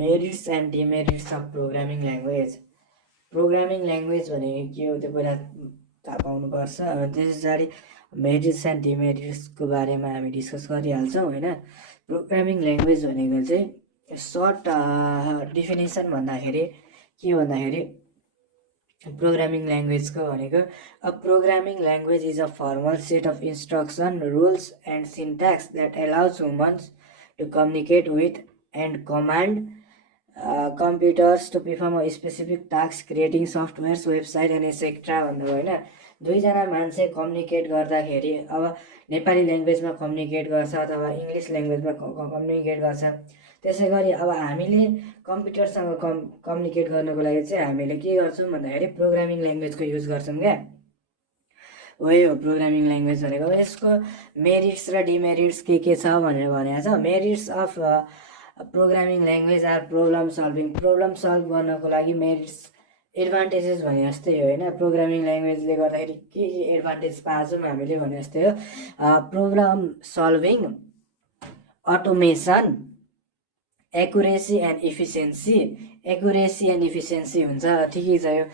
Merits and demerits of programming language. Programming language भनेको के हो त्यो पहिला थाहा पाउनुपर्छ। त्यस पछाडि मेरिट्स एन्ड डिमेरिट्सको बारेमा हामी डिस्कस गरिहाल्छौँ होइन। प्रोग्रामिङ ल्याङ्ग्वेज भनेको चाहिँ सर्ट डिफिनेसन भन्दाखेरि के भन्दाखेरि प्रोग्रामिङ ल्याङ्ग्वेजको भनेको a programming language is a formal set of instruction rules and syntax that allows humans to communicate with and command computers to perform a specific task creating softwares website and etcetera भन्नुभयो होइन। दुईजना मान्छे communicate गर्दाखेरि अब Nepali ल्याङ्ग्वेजमा communicate गर्छ अथवा English ल्याङ्ग्वेजमा communicate गर्छ। त्यसै गरी अब हामीले कम्प्युटरसँग कम्युनिकेट गर्नको लागि चाहिँ हामीले के गर्छौँ भन्दाखेरि प्रोग्रामिङ ल्याङ्ग्वेजको युज गर्छौँ क्या। वही हो प्रोग्रामिङ ल्याङ्ग्वेज भनेको। अब यसको मेरिट्स र डिमेरिट्स के छ भनेर भनेको छ। Merits of programming language are problem solving. Problem solve गर्नको लागि मेरिट्स एडभान्टेजेस भने जस्तै हो होइन। प्रोग्रामिङ ल्याङ्ग्वेजले गर्दाखेरि के एडभान्टेज पाउँछौँ हामीले भने जस्तै हो problem solving, automation, accuracy and efficiency. Accuracy and efficiency हुन्छ ठिकै छ यो।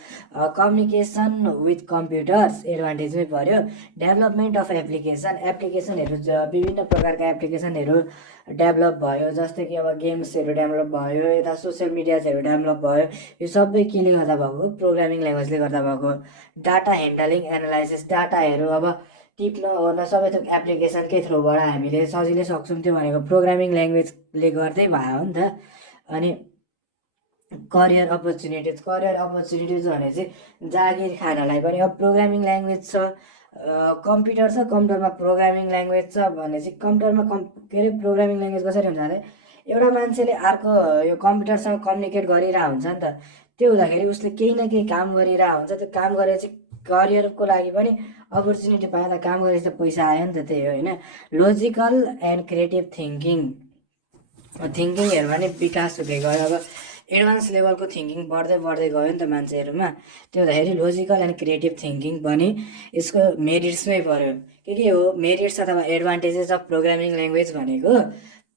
कम्युनिकेसन विथ कम्प्युटर्स एडभान्टेजमै पर्यो। डेभलपमेन्ट अफ एप्लिकेसनहरू विभिन्न प्रकारका एप्लिकेसनहरू डेभलप भयो, जस्तै कि अब गेम्सहरू डेभलप भयो, यता सोसियल मिडियाजहरू डेभलप भयो। यो सबै केले गर्दा भएको? प्रोग्रामिङ ल्याङ्ग्वेजले गर्दा भएको। डाटा ह्यान्डलिङ एनालाइसिस, डाटाहरू अब टिप्न ओर्न सबै थोक एप्लिकेसनकै थ्रुबाट हामीले सजिलै सक्छौँ। त्यो भनेको प्रोग्रामिङ ल्याङ्ग्वेजले गर्दै भयो नि त। अनि करियर अपर्च्युनिटिज भने चाहिँ जागिर खानलाई पनि अब प्रोग्रामिङ ल्याङ्ग्वेज छ, कम्प्युटर छ, कम्प्युटरमा प्रोग्रामिङ ल्याङ्ग्वेज छ भने चाहिँ कम्प्युटरमा के अरे प्रोग्रामिङ ल्याङ्ग्वेज कसरी हुन्छ भने एउटा मान्छेले अर्को यो कम्प्युटरसँग कम्युनिकेट गरिरहेको हुन्छ नि त। त्यो हुँदाखेरि उसले केही न केही काम गरिरहेको हुन्छ। त्यो काम गरेर चाहिँ करियरको लागि पनि अपर्च्युनिटी पायो त काम गरेपछि त पैसा आयो नि त, त्यही हो होइन। लोजिकल एन्ड क्रिएटिभ थिङ्किङहरू पनि विकास हुँदै गयो। अब एडभान्स लेभलको थिङ्किङ बढ्दै गयो नि त मान्छेहरूमा। त्यो हुँदाखेरि लोजिकल एन्ड क्रिएटिभ थिङ्किङ पनि यसको मेरिट्समै पर्यो। के हो मेरिट्स अथवा एडभान्टेजेस अफ प्रोग्रामिङ ल्याङ्ग्वेज भनेको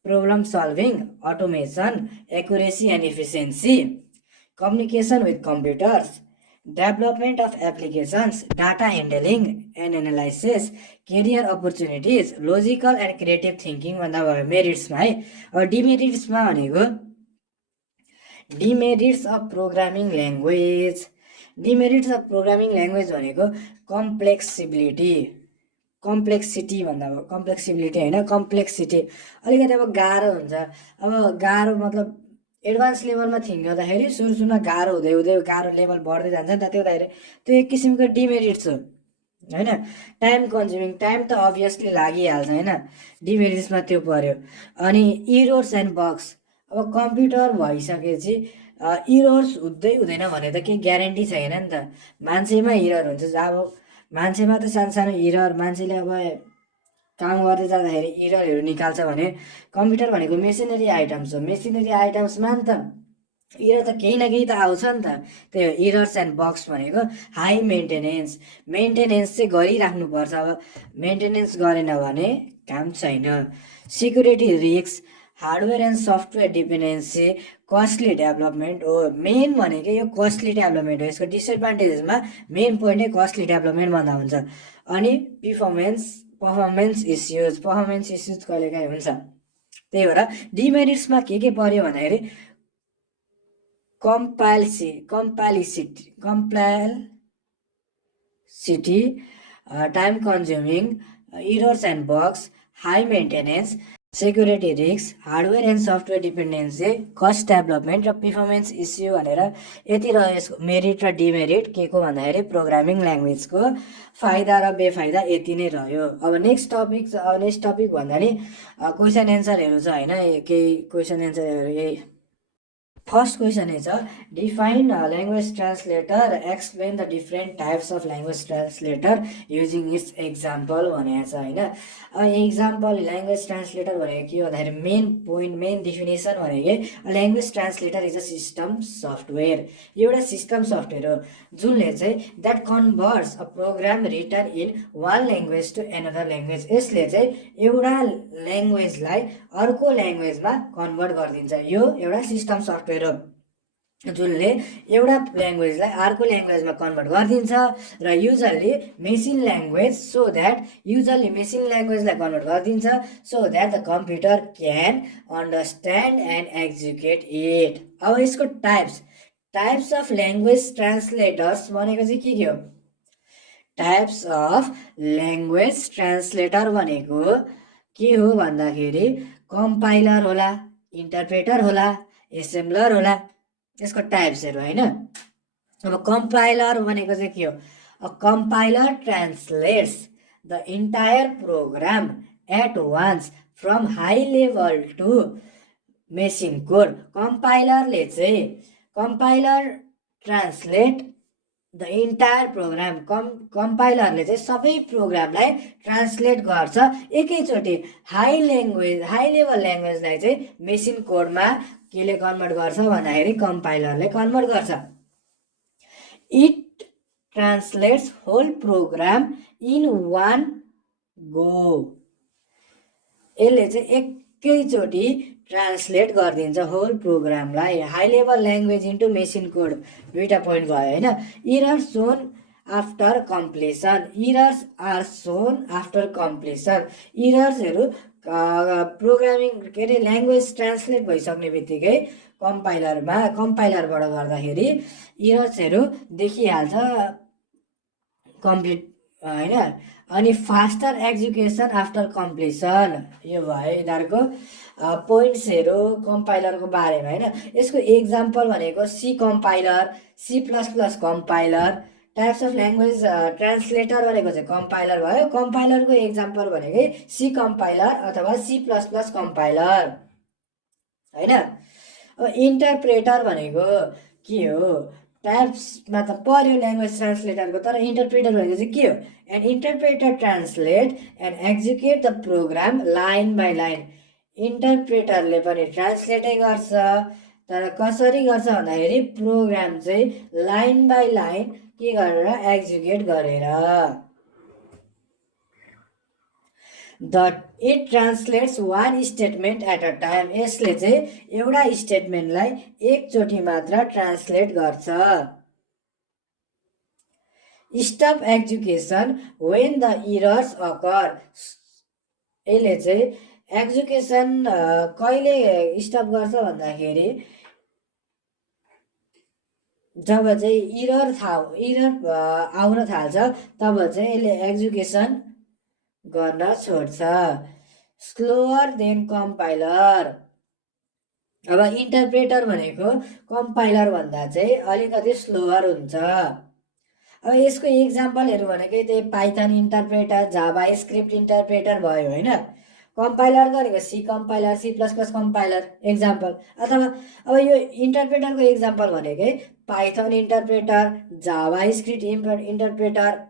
problem solving, automation, accuracy and efficiency, communication with computers, development of applications, data handling and analysis, career opportunities, logical and creative thinking भन्दा भयो मेरिट्समा है। अब डिमेरिट्समा भनेको demerits of programming language. Demerits of programming language भनेको complexity भन्दा भयो। कम्प्लेक्सिबिलिटी होइन, complexity अलिकति अब गाह्रो हुन्छ। अब गाह्रो मतलब एडभान्स लेभलमा थिङ्क गर्दाखेरि सुरुमा गाह्रो हुँदै गाह्रो लेभल बढ्दै जान्छ नि त। त्यो हुँदाखेरि त्यो एक किसिमको डिमेरिट्स हो होइन। टाइम कन्ज्युमिङ, टाइम त अभियसली लागिहाल्छ होइन। डिमेरिट्समा त्यो पर्यो। अनि इरोर्स एन्ड बग्स, अब कम्प्युटर भइसकेपछि इरोर्स हुँदैन भने त केही ग्यारेन्टी छैन नि त। मान्छेमा इरर हुन्छ। अब मान्छेमा त सानो इरर, मान्छेले अब काम गर्दै जाँदाखेरि इररहरू निकाल्छ भने कम्प्युटर भनेको मेसिनरी आइटम्स हो। मेसिनरी आइटम्समा नि त इरर त केही न केही त आउँछ नि त। त्यही हो इरर्स एन्ड बग्स भनेको। हाई मेन्टेनेन्स चाहिँ गरिराख्नुपर्छ। अब मेन्टेनेन्स गरेन भने काम छैन। Security risk, hardware and software dependency, costly development हो। मेन भनेको यो कस्टली डेभलपमेन्ट हो। यसको डिसएडभान्टेजेसमा मेन पोइन्टै कस्टली डेभलपमेन्ट भन्दा हुन्छ। अनि पर्फर्मेन्स इस्युज कहिलेकाहीँ हुन्छ। त्यही भएर डिमेरिट्समा के पर्यो भन्दाखेरि complexity, time consuming, errors and bugs, high maintenance, security risk, hardware and software dependency, cost development र पर्फर्मेन्स इस्यु भनेर यति रह्यो यसको मेरिट र डिमेरिट के को भन्दाखेरि प्रोग्रामिङ ल्याङ्ग्वेजको फाइदा र बेफाइदा यति नै रह्यो। अब नेक्स्ट टपिक भन्दा नि क्वेसन एन्सरहरू छ होइन। केही क्वेसन एन्सरहरू यही फर्स्ट क्वेसन छ define language translator explain the different types of language translator using it's example भनेको छ होइन। अब एक्जाम्पल ल्याङ्ग्वेज ट्रान्सलेटर भनेको के भन्दाखेरि मेन डिफिनेसन भनेको language translator is a system software, एउटा सिस्टम सफ्टवेयर हो जुनले चाहिँ that converts a program written in one language to another language. यसले चाहिँ एउटा ल्याङ्ग्वेजलाई अर्को ल्याङ्ग्वेजमा कन्भर्ट गरिदिन्छ। यो एउटा सिस्टम सफ्टवेयर हो जुनले एउटा ल्याङ्ग्वेजलाई अर्को ल्याङ्ग्वेजमा कन्भर्ट गरिदिन्छ र युजरली मेसिन ल्याङ्ग्वेजलाई कन्भर्ट गरिदिन्छ so that the computer can understand and execute it. अब यसको टाइप्स अफ ल्याङ्ग्वेज ट्रान्सलेटर्स भनेको चाहिँ के हो? टाइप्स अफ ल्याङ्ग्वेज ट्रान्सलेटर भनेको के हो भन्दाखेरि कम्पाइलर होला, इन्टरप्रेटर होला, एसेम्बलर होला, यसको टाइप्सहरू होइन। अब कम्पाइलर भनेको चाहिँ के हो? A compiler translates the entire program at once from high level to machine code. Compiler translate the entire program, कम्पाइलरले चाहिँ सबै प्रोग्रामलाई ट्रान्सलेट गर्छ एकैचोटि। हाई लेभल ल्याङ्ग्वेजलाई चाहिँ मेसिन कोडमा केले कन्भर्ट गर्छ भन्दाखेरि कम्पाइलरले कन्भर्ट गर्छ। It translates whole program in one go. यसले चाहिँ एकैचोटि ट्रान्सलेट गरिदिन्छ होल प्रोग्रामलाई। High level language into machine code दुईवटा पोइन्ट भयो होइन। Errors shown after compilation, errors are shown after compilation. इरर्सहरू प्रोग्रामिङ के अरे ल्याङ्ग्वेज ट्रान्सलेट भइसक्ने बित्तिकै कम्पाइलरबाट गर्दाखेरि इरर्सहरू देखिहाल्छ कम्प्लिट होइन। अनि फास्टर एक्जिक्युसन आफ्टर कम्प्लिसन, यो भयो यिनीहरूको पोइन्ट्सहरू कम्पाइलरको बारेमा होइन। यसको एक्जाम्पल भनेको C compiler, C++ compiler. Types of language translator भनेको चाहिँ कम्पाइलर भयो। कम्पाइलरको एक्जाम्पल भनेकै सी कम्पाइलर अथवा C++ कम्पाइलर होइन। अब इन्टरप्रेटर भनेको के हो? टाइप्समा त पर्यो ल्याङ्ग्वेज ट्रान्सलेटरको, तर इन्टरप्रेटर भनेको चाहिँ के हो? And interpreter translate and execute the program line by line. इन्टरप्रेटरले पनि ट्रान्सलेटै गर्छ, तर कसरी गर्छ भन्दाखेरि प्रोग्राम चाहिँ लाइन बाई लाइन के गरेर एक्जिक्युट गरेर। It translates one statement at a time. यसले चाहिँ एउटा स्टेटमेन्टलाई एकचोटि मात्र ट्रान्सलेट गर्छ। Stop execution when the errors occur. यसले चाहिँ एक्जिक्युसन कहिले स्टप गर्छ भन्दाखेरि जब चाहिँ इरर आउन थाल्छ तब चाहिँ यसले एक्जिक्युसन गर्न छोड्छ। Slower then compiler. अब इन्टरप्रेटर भनेको कम्पाइलर भन्दा चाहिँ अलिकति स्लोअर हुन्छ। अब यसको एक्जाम्पलहरू भनेकै त्यही Python interpreter, JavaScript interpreter भयो होइन। कम्पाइलर भनेको C compiler, C++ compiler example. अथवा अब यो इन्टरप्रेटरको एक्जाम्पल भनेकै Python interpreter, JavaScript interpreter.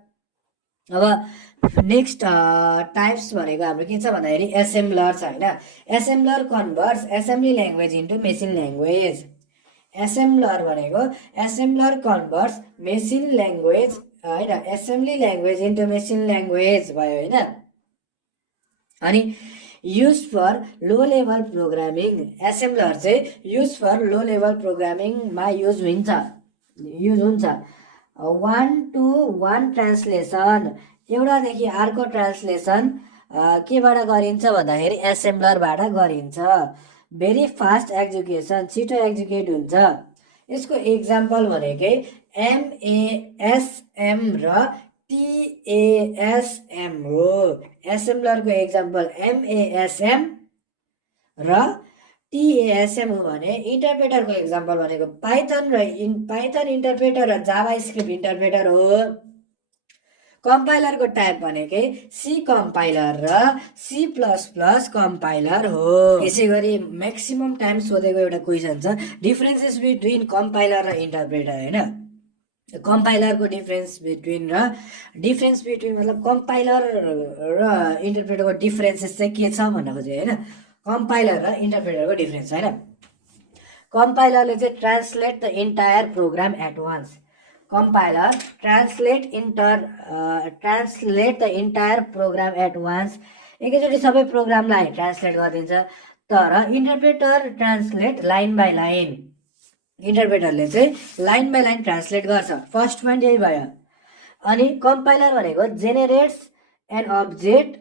अब नेक्स्ट टाइप्स भनेको हाम्रो के छ भन्दाखेरि एसेम्बलर छ होइन। Assembler converts assembly language into machine language. Assembler भनेको एसेम्बलर कन्भर्ट्स मेसिन ल्याङ्ग्वेज होइन, assembly language into machine language भयो होइन। अनि use for low level programming. Assembler चाहिँ use for low level प्रोग्रामिङमा use हुन्छ। वान टु वान ट्रान्सलेसन, एउटादेखि अर्को translation केबाट गरिन्छ भन्दाखेरि एसेम्बलरबाट गरिन्छ। भेरी फास्ट एक्जिक्युसन, छिटो एक्जिक्युट हुन्छ। यसको एक्जाम्पल भनेकै MASM र TASM हो। एसेम्बलरको एक्जाम्पल MASM र TASM हो भने इन्टरप्रेटरको एक्जाम्पल भनेको पाइथन इन्टरप्रेटर र जाभा स्क्रिप्ट इन्टरप्रेटर हो। कम्पाइलरको टाइप भनेकै सी कम्पाइलर र सी प्लस प्लस कम्पाइलर हो। यसै गरी म्याक्सिमम टाइम सोधेको एउटा क्वेसन छ डिफरेन्सेस बिट्विन कम्पाइलर र इन्टरप्रेटर होइन। कम्पाइलरको डिफ्रेन्स बिट्विन मतलब कम्पाइलर र इन्टरप्रेटरको डिफ्रेन्सेस चाहिँ के छ भन्न खोजेँ होइन। कम्पाइलर र इन्टरप्रेटरको डिफ्रेन्स होइन। कम्पाइलरले चाहिँ translate the entire program at once. Compiler translate the entire program at once, एकैचोटि सबै प्रोग्रामलाई ट्रान्सलेट गरिदिन्छ। तर interpreter translate line by line. इन्टरप्रेटरले चाहिँ लाइन बाई लाइन ट्रान्सलेट गर्छ। फर्स्ट पोइन्ट यही भयो। अनि कम्पाइलर भनेको जेनेरेट्स एन अब्जेक्ट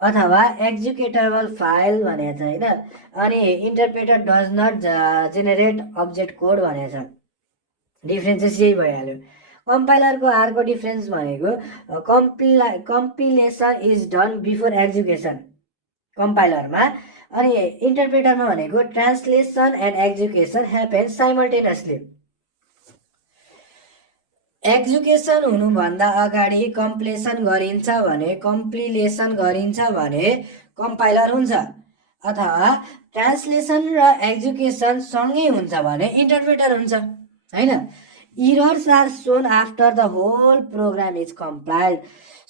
अथवा एक्जिक्युटेबल फाइल भनेको छ होइन। अनि interpreter does not generate object code भनेको छ। डिफ्रेन्सेस यही भइहाल्यो। कम्पाइलरको अर्को डिफ्रेन्स भनेको compilation is done before execution कम्पाइलरमा। अनि इन्टरप्रेटरमा भनेको translation and execution happens simultaneously. Execution हुनुभन्दा अगाडि कम्पिलेसन गरिन्छ भने कम्पाइलर हुन्छ, अथवा ट्रान्सलेसन र एक्जिक्युसन सँगै हुन्छ भने इन्टरप्रेटर हुन्छ होइन। Errors are shown after the whole program is compiled.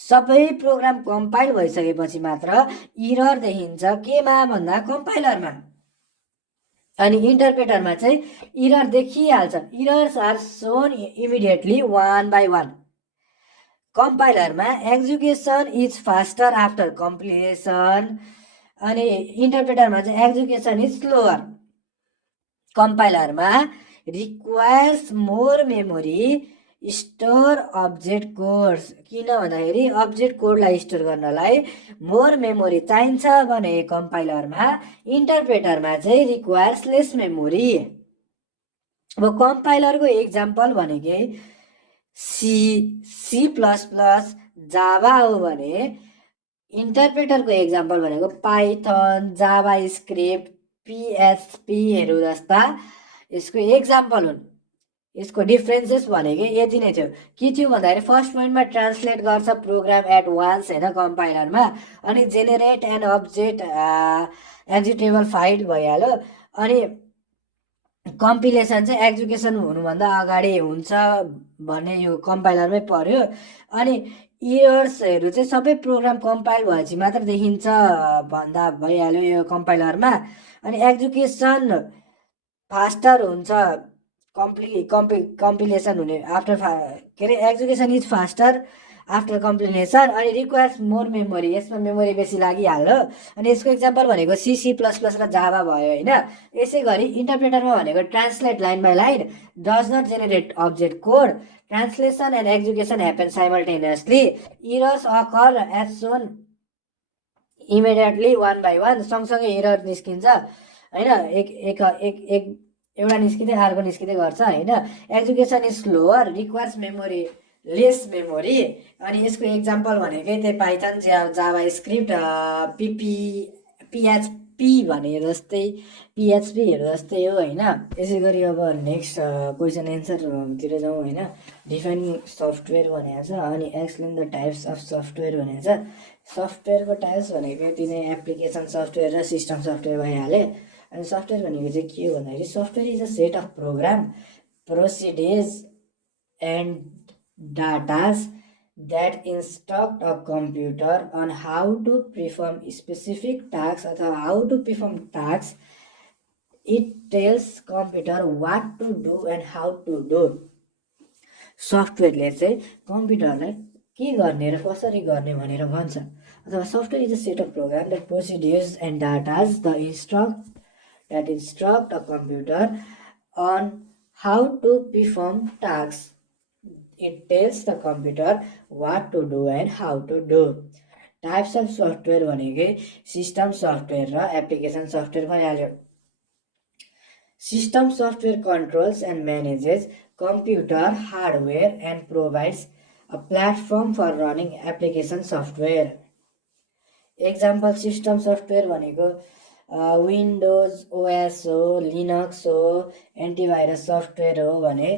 सबै प्रोग्राम कम्पाइल भइसकेपछि मात्र इरर देखिन्छ केमा भन्दा कम्पाइलरमा। अनि इन्टरप्रेटरमा चाहिँ इरर देखिहाल्छ। Errors are shown immediately one by one. कम्पाइलरमा execution is faster after compilation. अनि इन्टरप्रेटरमा चाहिँ एक्जिक्युसन इज स्लोवर। कम्पाइलरमा requires more memory store object codes. किन भन्दाखेरि अब्जेक्ट कोडलाई स्टोर गर्नलाई मोर मेमोरी चाहिन्छ भने कम्पाइलरमा, इन्टरप्रेटरमा चाहिँ रिक्वायर्स लेस मेमोरी। अब कम्पाइलरको एक्जाम्पल भनेकै सी प्लस प्लस जावा हो भने इन्टरप्रेटरको एक्जाम्पल भनेको पाइथन, जावा स्क्रिप्ट, पिएचपीहरू जस्ता यसको एक्जाम्पल हुन्। यसको डिफ्रेन्सेस भनेको यति नै थियो। के थियो भन्दाखेरि फर्स्ट पोइन्टमा ट्रान्सलेट गर्छ प्रोग्राम एट वान्स होइन कम्पाइलरमा। अनि generate an object executable file भइहाल्यो। अनि कम्पिलेसन चाहिँ एक्जिक्युसन हुनुभन्दा अगाडि हुन्छ भन्ने यो कम्पाइलरमै पर्यो। अनि इयर्सहरू चाहिँ सबै प्रोग्राम कम्पाइल भएपछि मात्र देखिन्छ भन्दा भइहाल्यो यो कम्पाइलरमा। अनि एक्जिक्युसन फास्टर हुन्छ कम्पिलेसन हुने आफ्टर के अरे execution is faster after compilation. अनि रिक्वायर्स मोर मेमोरी, यसमा मेमोरी बेसी लागिहाल्यो। अनि यसको एक्जाम्पल भनेको सी प्लस प्लस र जावा भयो होइन। यसै गरी इन्टरप्रेटरमा भनेको translate line by line, does not generate object code, translation and execution happen simultaneously, errors occur as shown immediately one by one. सँगसँगै इरर निस्किन्छ होइन। एउटा निस्किँदै अर्को निस्किँदै गर्छ होइन। Execution is slower, requires memory lace memory. अनि यसको एक्जाम्पल भनेकै त्यही पाइथन, जावा स्क्रिप्ट, पिएचपी भने जस्तै पिएचपीहरू जस्तै हो होइन। यसै गरी अब नेक्स्ट क्वेसन एन्सरतिर जाउँ होइन। डिफाइन सफ्टवेयर भनेको छ। अनि explain the types of software भनेको छ। सफ्टवेयरको टाइप्स भनेको यति नै, एप्लिकेसन सफ्टवेयर र सिस्टम सफ्टवेयर भइहाल्यो। अनि सफ्टवेयर भनेको चाहिँ के हो भन्दाखेरि software is a set of program, procedures and datas that instruct a computer on how to perform specific tasks अथवा how to perform tasks. It tells computer what to do and how to do. सफ्टवेयरले चाहिँ कम्प्युटरलाई के गर्ने र कसरी गर्ने भनेर भन्छ। अथवा software is a set of program that procedures and datas that instruct a computer on how to perform tasks. It tells the computer what to do and how to do. Types of software भनेकै system software र application software भइहाल्यो। System software controls and manages computer hardware and provides a platform for running application software. Example system software भनेको Windows OS हो, Linux हो, antivirus software हो भने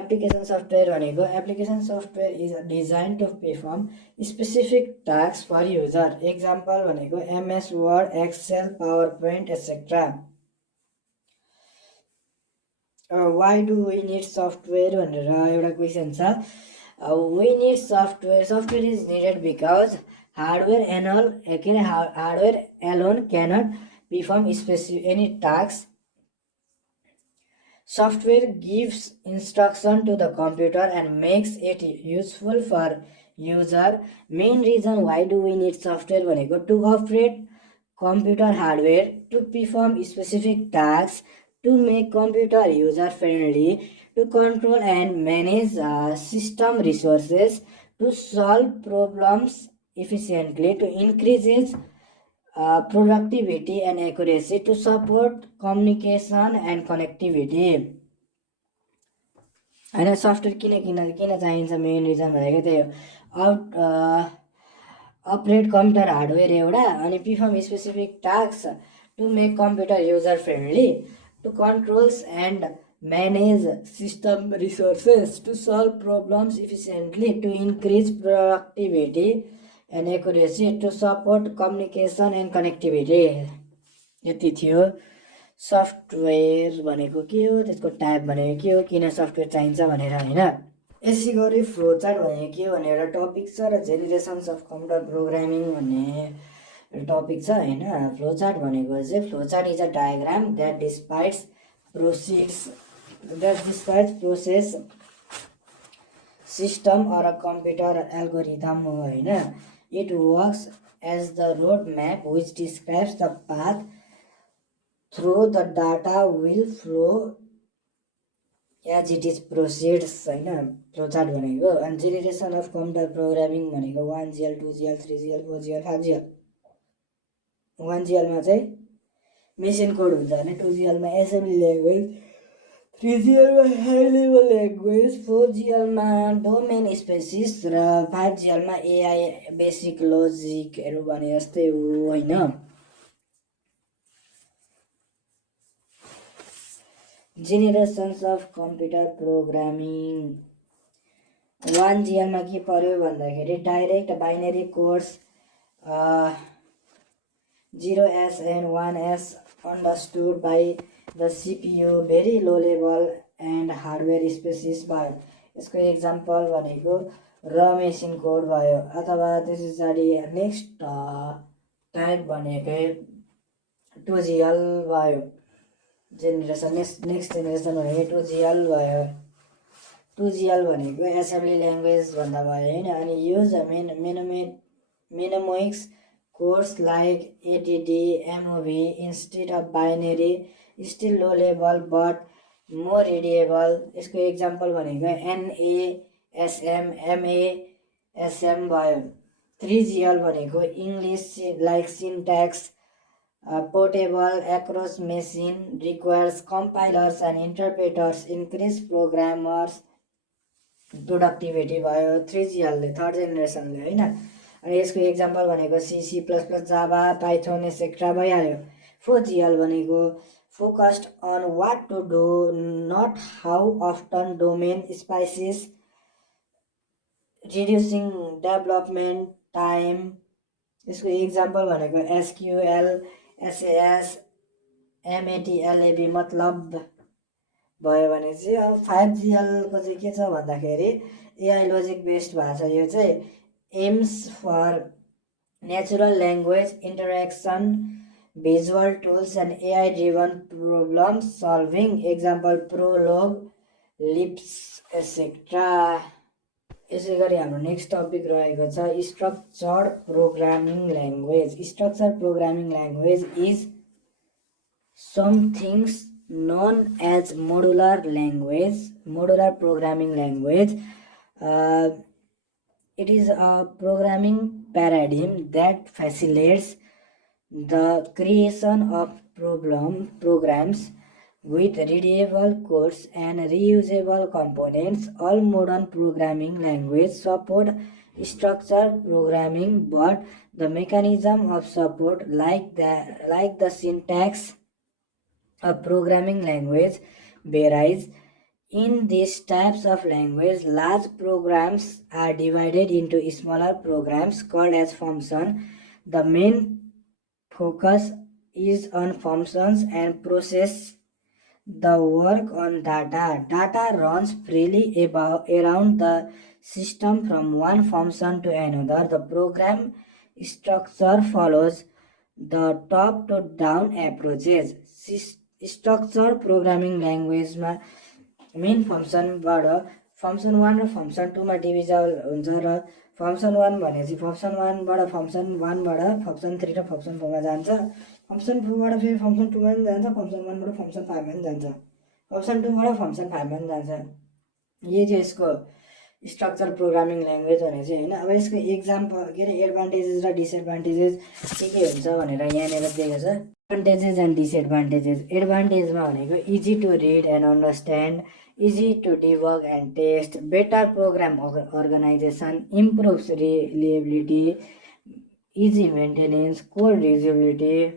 application software भनेको application software is design to perform specific task for user. Example भनेको MS word, excel, power point etcetera. Why do we need software भनेर एउटा question छ। We need software, software is needed because hardware hardware alone cannot perform any task. Software gives instruction to the computer and makes it useful for user. Main reason why do we need software भनेको to operate computer hardware, to perform specific tasks, to make computer user friendly, to control and manage system resources, to solve problems efficiently, to increase its productivity and accuracy, to support communication and connectivity। होइन software किन चाहिन्छ main reason भनेको त्यही हो। अपरेट computer hardware एउटा, अनि perform specific task, to make computer user friendly, to controls and manage system resources, to solve problems efficiently, to increase productivity and accuracy, to support communication and connectivity. यति थियो software भनेको के हो, त्यसको type भनेको के हो, किन सफ्टवेयर चाहिन्छ भनेर होइन। यसै गरी फ्लो चार्ट भनेको के हो भने एउटा टपिक छ र जेनेरेसन्स अफ कम्प्युटर प्रोग्रामिङ भन्ने टपिक छ होइन। फ्लो चार्ट भनेको चाहिँ flow chart is a diagram that describes process system or a computer algorithm हो होइन। It works as the road map which describes the path through the data will flow as it is proceeds होइन flow chart भनेको। अनि generation of computer programming भनेको 1GL 2GL 3GL 4GL 5GL। 1GLमा चाहिँ machine code हुन्छ भने 2GLमा assembly language, 3GLमा high level language, 4GLमा डोमेन स्पेसिस र 5GLमा एआई बेसिक लोजिकहरू भने जस्तै हो होइन। जेनेरेसन्स अफ कम्प्युटर प्रोग्रामिङ 1GLमा के पर्यो भन्दाखेरि direct binary codes 0s and 1s understood by the CPU, very low level and hardware species भयो। यसको एक्जाम्पल भनेको र मेसिन कोड भयो। अथवा त्यस पछाडि नेक्स्ट टाइप भनेकै 2GL भयो। जेनेरेसन नेक्स्ट जेनेरेसन भनेको 2GL भयो। 2GL भनेको एसेम्बली ल्याङ्ग्वेज भन्दा भयो होइन। अनि use mnemonics codes like ADD, MOV instead of binary, still low level but more readable। यसको एक्जाम्पल भनेको NASM, MASM भयो। 3GL भनेको English like syntax portable across machine, requires compilers and interpreters, increase programmers productivity भयो 3GL ले, third जेनेरेसनले होइन। अनि यसको example भनेको C, C++, Java, Python etcetera भइहाल्यो। 4GL भनेको focused on what to do not how often, domain specific, reducing development time. यसको example भनेको SQL, SAS, MATLAB मतलब भयो भने चाहिँ अब 5GLको चाहिँ के छ भन्दाखेरि एआई लोजिक बेस्ड भएको छ। यो चाहिँ aims for natural language interaction, visual tools and AI driven problem solving. Example Prolog, लिप्स एसेट्रा। यसै गरी हाम्रो नेक्स्ट टपिक रहेको छ structured programming language. Structured programming language is somethings known as modular programming language. It is a programming paradigm that facilitates the creation of programs with readable codes and reusable components. All modern programming languages support structured programming, but the mechanism of support, like the syntax of programming language, varies. In these types of language, large programs are divided into smaller programs called as functions. The main focus is on functions and process the work on data. Data runs freely around the system from one function to another. The program structure follows the top to down approaches. Structured programming languageमा main फङ्सनबाट function 1 र function 2 मा डिभिजल हुन्छ र function 1 भनेपछि function 1 बाट function 1 बाट function 3 र फङ्सन 4 मा जान्छ फङ्सन 4 बाट फेरि फङ्सन 2 मा पनि जान्छ फङ्सन 1 बाट फङ्सन 5 मा पनि जान्छ फङ्सन 2 बाट फङ्सन 5 मा पनि जान्छ यही चाहिँ यसको स्ट्रक्चर प्रोग्रामिङ ल्याङ्ग्वेज भने चाहिँ हैन अब यसको एक्जाम्पल के अरे एडभान्टेजेस र डिसएडभान्टेजेस के हुन्छ भनेर यहाँनिर दिएको छ एडभान्टेजेस एन्ड डिसएडभान्टेजेस एडभान्टेजमा भनेको easy to read and understand easy to debug and test, better program organization, improves reliability, easy maintenance, code reusability.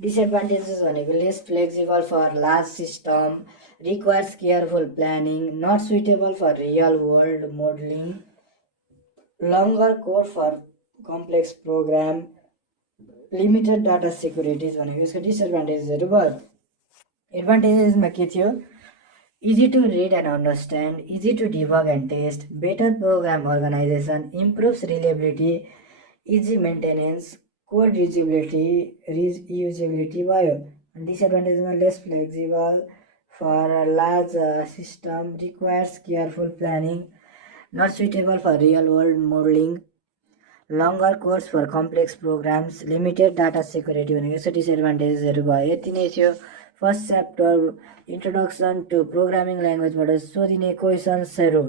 Disadvantages भनेको less flexible for large system, requires careful planning, not suitable for real world modeling, longer code for complex program, limited data security भनेको यसको डिसएडभान्टेजेसहरु भयो एडभान्टेजेसमा के थियो easy to read and understand easy to debug and test better program organization improves reliability easy maintenance code reusability भयो डिसएडभान्टेजमा less flexible for large system requires careful planning not suitable for real world modeling longer course for complex programs limited data security भनेको यसको डिसएडभान्टेजेसहरू भयो यति नै थियो first chapter introduction to programming ल्याङ्ग्वेजबाट सोधिने क्वेसन्सहरू